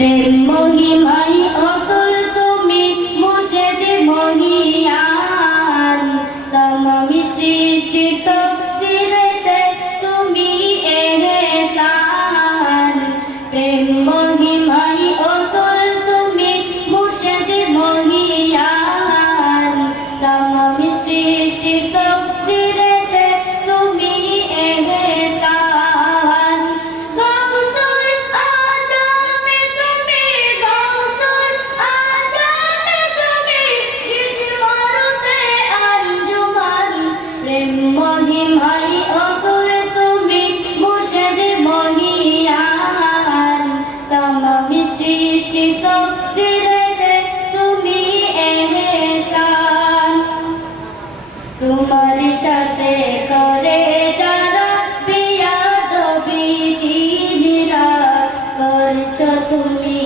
প্রেম মহিমাই অতুল তুমি মুর্শিদ মহিয়ান তমামি সৃষ্টি তকদিরেতে তুমি এহসান প্রেম মহিমাই অতুল তুমি মুর্শিদ মহিয়ান তমামি সৃষ্টি তকদিরেতে তুমি এহসান গাউসুল আজমে তুমি গাউসুল আজমে তুমি জিজির মারুতে আঞ্জুমান প্রেম মহিমাই অতুল তুমি মুর্শিদ মহিয়ান তমামি সৃষ্টি তকদিরেতে তুমি এহসান তোমার সাথে করে যারা বিয়াদবি দিন রাত করছো তুমি